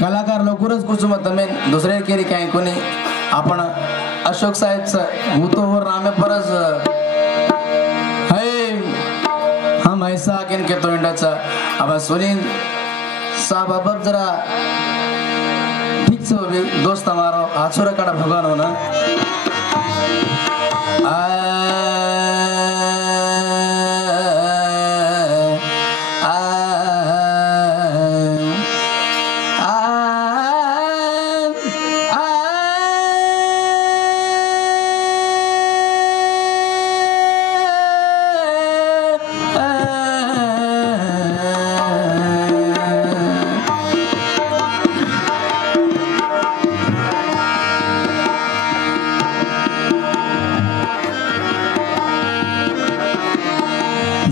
कलाकार लवकरच कुसुम तमेन दुसरे केरी काय कोणी आपण अशोक साहेबचं उतोवर नामे परस है हम ऐसा किन के तो इंडाचा अब सुनील साहब अब जरा ठीक से भी दोस्त हमारा आछोरा काड़ा भगवान हो ना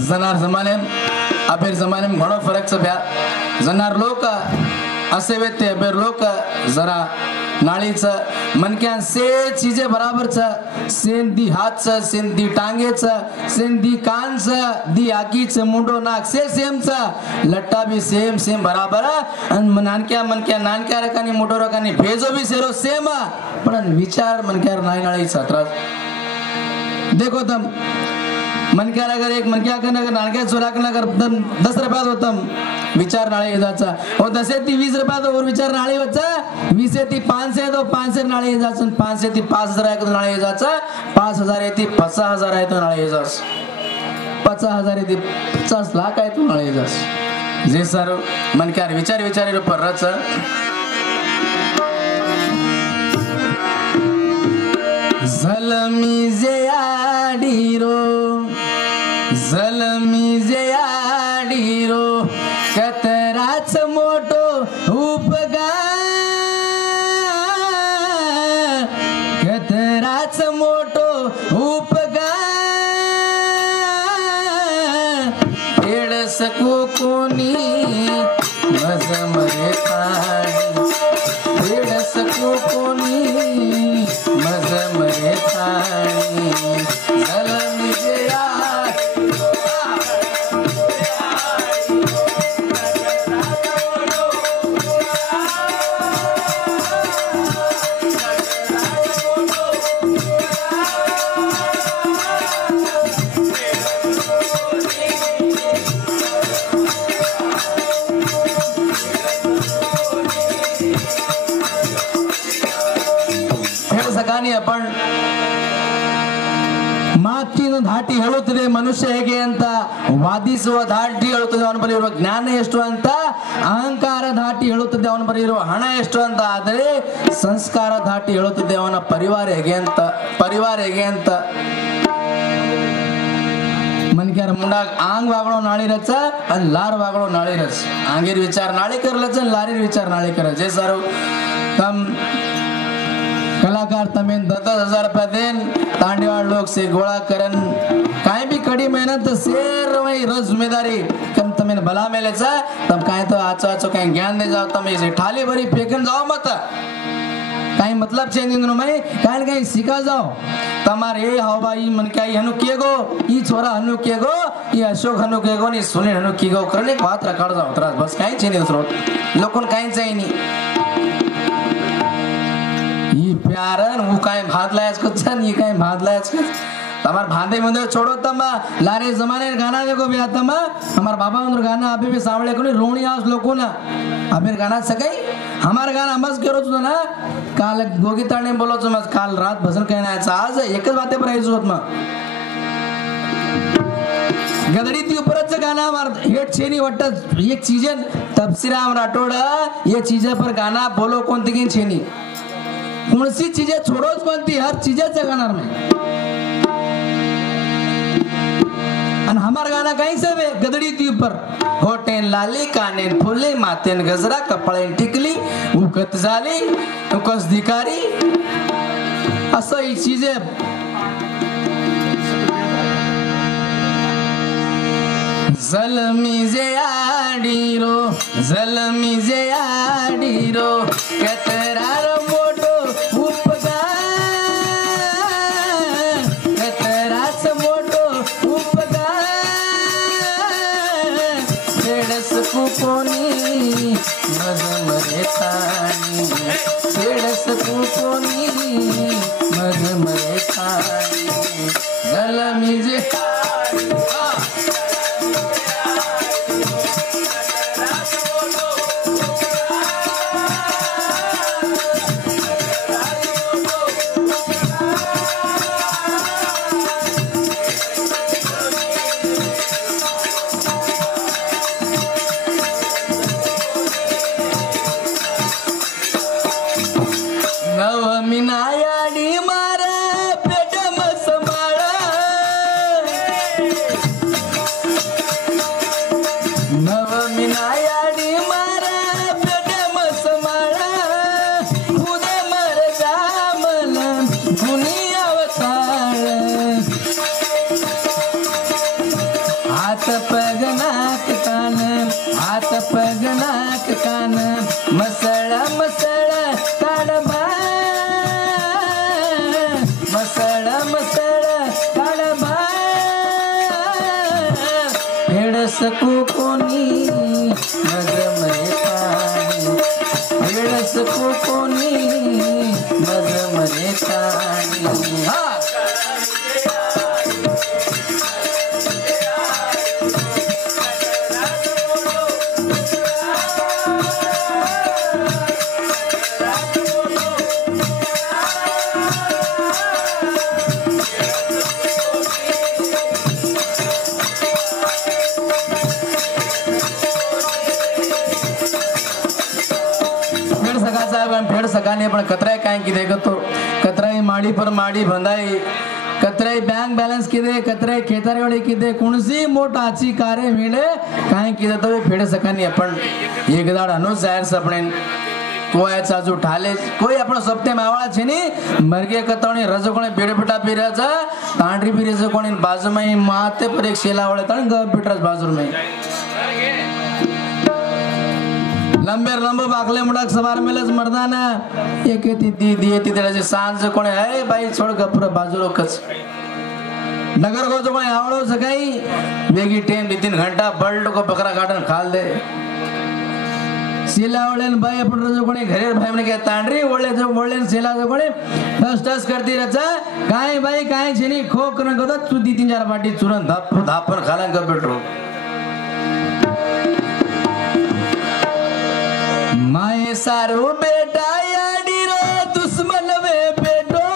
जनार जमाने अबेर जमाने में घणो फरक छ भ्या जनार लोक असे वेते अबेर लोक जरा नाळीच मनक्यान से चीजे बराबर छ सेन दी हात छ सेन दी टांगे छ सेन दी कान छ दी आकी छ मुंडो नाक से सेम छ लट्टा भी सेम सेम बराबर अन मनक्या नानक्या रकानी मोटो रकानी भेजो भी सेरो सेम पण विचार मनक्यार नाही नाळी छ त्रास देखो तुम मन क्या अगर एक मन क्या करना अगर नानक्या चोरा करना अगर 10 रुपयात होतम विचार नाळे जाचा और 10 ते 20 रुपयात और विचार नाळे वचा 20 ते 500 तो 500 नाळे जाचा 500 ते 5000 आहे तो नाळे जाचा 5000 आहे ते 50000 आहे तो नाळे जास 50000 आहे ते 50 लाख आहे तो नाळे जास जे सर मन क्या विचार पर रच झलमी जे आडीरो जलमी जे आडीरो कतराच मोठो उपगा कतराच मोठो उपगा तेड सकू कोणी मज मरे ताणी तेड सकू कोणी मज मरे ताणी जलमी जे आपण ಮಾತಿನ ಧಾಟಿ ಹೇಳುತ್ತದೆ ಮನುಷ್ಯ ಹೇಗೆ ಅಂತ ವಾದಿಸುವ ಧಾಟಿ ಹೇಳುತ್ತದೆ ಅವನ ಬಳಿ ಇರುವ ಜ್ಞಾನ ಎಷ್ಟು ಅಂತ ಅಹಂಕಾರ ಧಾಟಿ ಹೇಳುತ್ತದೆ ಅವನ ಬಳಿ ಇರುವ ಹಣ ಎಷ್ಟು ಅಂತ ಆದರೆ ಸಂಸ್ಕಾರ ಧಾಟಿ ಹೇಳುತ್ತದೆ ಅವನ ಪರಿವಾರ ಹೇಗೆ ಅಂತ मनक्यार मुंडा आंग वागणो नाळी रच आणि लार वागणो नाळी रच आंगेर विचार नाळी करलच आणि लारीर विचार नाळी कर जे सारो तम कलाकार तमें 10,000 रुपया देन तांडेवाड़ लोग से गोळा करन काय भी कड़ी मेहनत शेर वही रोज जिम्मेदारी कम तमें भला मेलेचा तम काय तो आचो काय ज्ञान दे जाओ तमें से ठाली भरी फेकन जाओ मत काय मतलब चेंज इन में काय सिखा जाओ तमारे ए हाउ भाई मन काय हनु केगो ई छोरा हनु केगो ई अशोक हनु केगो नी सुनील हनु केगो करने बात रखड़ जाओ त्रास बस काय चेंज दूसरो लोकन काय चाहिए नी प्यारन वो काय भात लायच कुछ नहीं काय भात लायच तमार भांदे मंदिर छोड़ो तम लारे जमाने गाना देखो भी तम हमार बाबा मंदिर गाना अभी भी सावळे कोनी रोणी आस लोको ना अभी गाना सकाई हमार गाना मस करो तो ना काल गोगीताने बोलो तो मस काल रात भजन कहना है आज एकच बाते पर आईज होत म गदड़ी ती ऊपरच गाना मार हेट छेनी वट्ट एक चीज तफसीराम राठोड ये चीज पर गाना बोलो कोणती की छेनी कौन सी चीजें छोड़ो बनती हर चीजें गाना में और हमारा गाना कहीं से वे गदड़ी ती ऊपर होटेन लाली कानेन फुले मातेन गजरा कपड़ेन टिकली उकत जाली उकस दिकारी असो ही चीजें जलमी जे आडीरो कतरारो मोटो उपगा कतराच मोटो उपगा तेडस कोणी मज मरे ताणी फेड सकू कोणी मज मरे ताणी झाला मी जे नवमिनायाडी मारा पेट मसमाळा नवमिनायाडी मारा पेट मसमाळा खुद मर जामल गुनी अवताळ हात पगनाक कान हात पगनाक कान मसळ मसळ काढबा मसळ मसळ काढबा फेड सकू कोणी मज मरे ताणी फेड सकू कोणी मज मरे ताणी हा फेड सकाने पण कतराय काय किदे गतो कतराई माडी पर माडी बंधाई कतराई बैंक बैलेंस किदे कतराई खेतारेवाडी किदे कुणसी मोठाची कारे मिळे काय किदे तो फेड सकानी आपण एकदाड अनु जाहीर सपणे कोयाचा जो ठाले कोई आपण सप्ते मावाळा छेनी मरगे कतवणी रज कोणे बेडपटा पिराचा तांडरी पिरेज कोणी बाजू में माते पर एक शेलावळे तण ग पिटरस बाजू में लंबे लंब बाकले मुडाक सवार मेलच मर्दाना एक ती दी ती त्याचे सांज कोणे आहे बाई छोड गप्र बाजू लोकच नगर को तो कोणी आवळो सकाई वेगी टेम 2-3 घंटा बल्ड को बकरा काटन खाल दे सिलावळेन बाई आपण रजो कोणी घरे भाई म्हणे काय तांडरी ओळे जो ओळेन सिला जो कोणी फस्टस करती रचा काय बाई काय छेनी खोक न गदा तू 2-3 बाटी चुरन धापन खालन ग बेटरो माए सारू बेटा याडी रो दुश्मन वे बेटो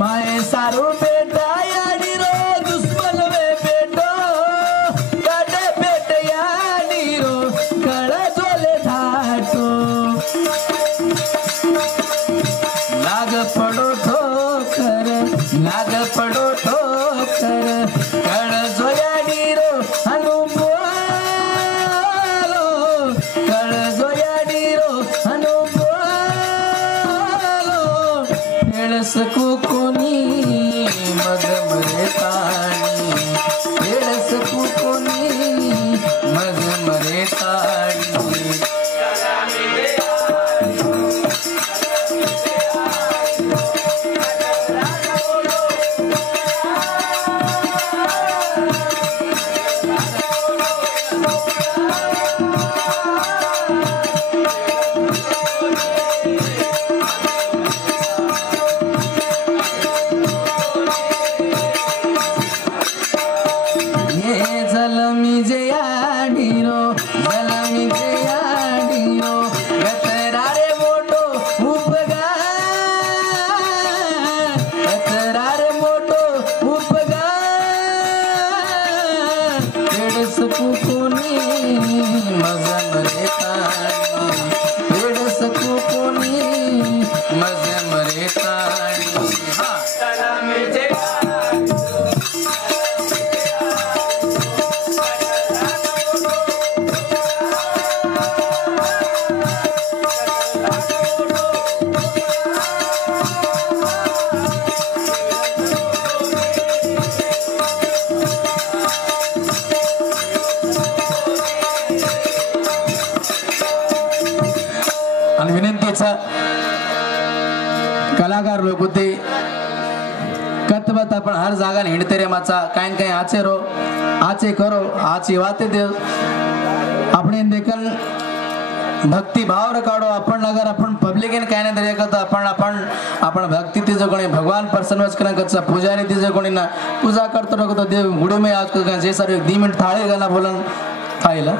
माए सारू बेटा याडी रो दुश्मन वे बेटो काटे बेट याडी रो कळ जोले धाटो लाग पडो ठोकर लाग पडो ठोकर कळ जोया सकू कोणी मज मरे ताणी फेड सकू कोणी मज मरे ताणी कलाकार लोग होते कतवा देखत अपन हर जागा हिंडते रे माचा काइन काइन आचे रो आचे करो आची वाते दे अपने देखन भक्ति भाव रकाडो अपन अगर अपन पब्लिक इन काय नाही देखत आपण भक्ति तिजो कोणी भगवान प्रसन्न करन कच्चा पुजारी तिजो कोणी ना पूजा करतो नको देव गुडे में आज जे सारे 2 मिनिट थाळे गाना बोलन खायला